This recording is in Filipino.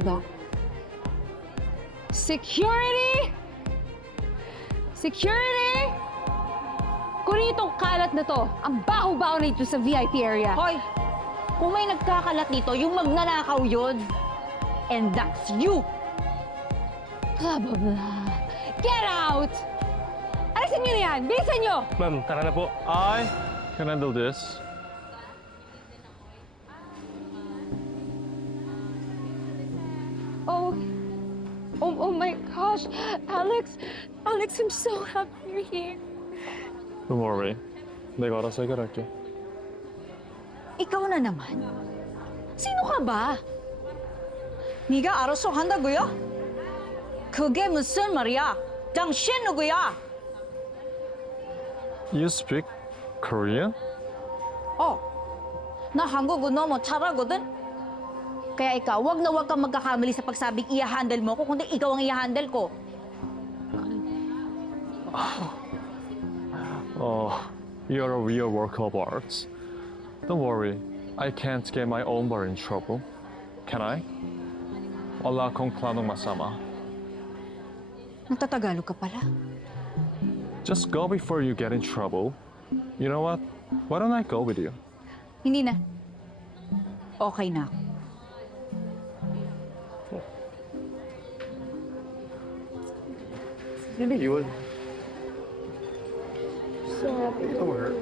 ba? Security! Security! Kunin itong kalat na to. Ang baho-baho na ito sa VIP area. Hoy! Kung may nagkakalat dito, yung magnanakaw yun. And that's you! Blah, blah, blah. Get out! Alisin nyo na yan! Bilisan nyo! Ma'am, tara na po. I can handle this. Oh, oh my gosh! Alex! Alex, I'm so happy you're here. Don't worry. 내가 알아서 해결할게. Ikaw na naman. Sino ka ba? 네가 알아서 한다고요? 그게 무슨 말이야? 당신 누구야? You speak Korean? 나 한국어 너무 잘하거든? Kaya ikaw, wag na wag kang magkakamali sa pagsabing i-handle mo ko, kundi ikaw ang i-handle ko. Oh, you're a real work of art. Don't worry. I can't get my own bar in trouble. Can I? Wala akong planong masama. Nagtatagalog ka pala. Just go before you get in trouble. You know what? Why don't I go with you? Hindi na. Okay na ako. Hindi yun. So happy. Over.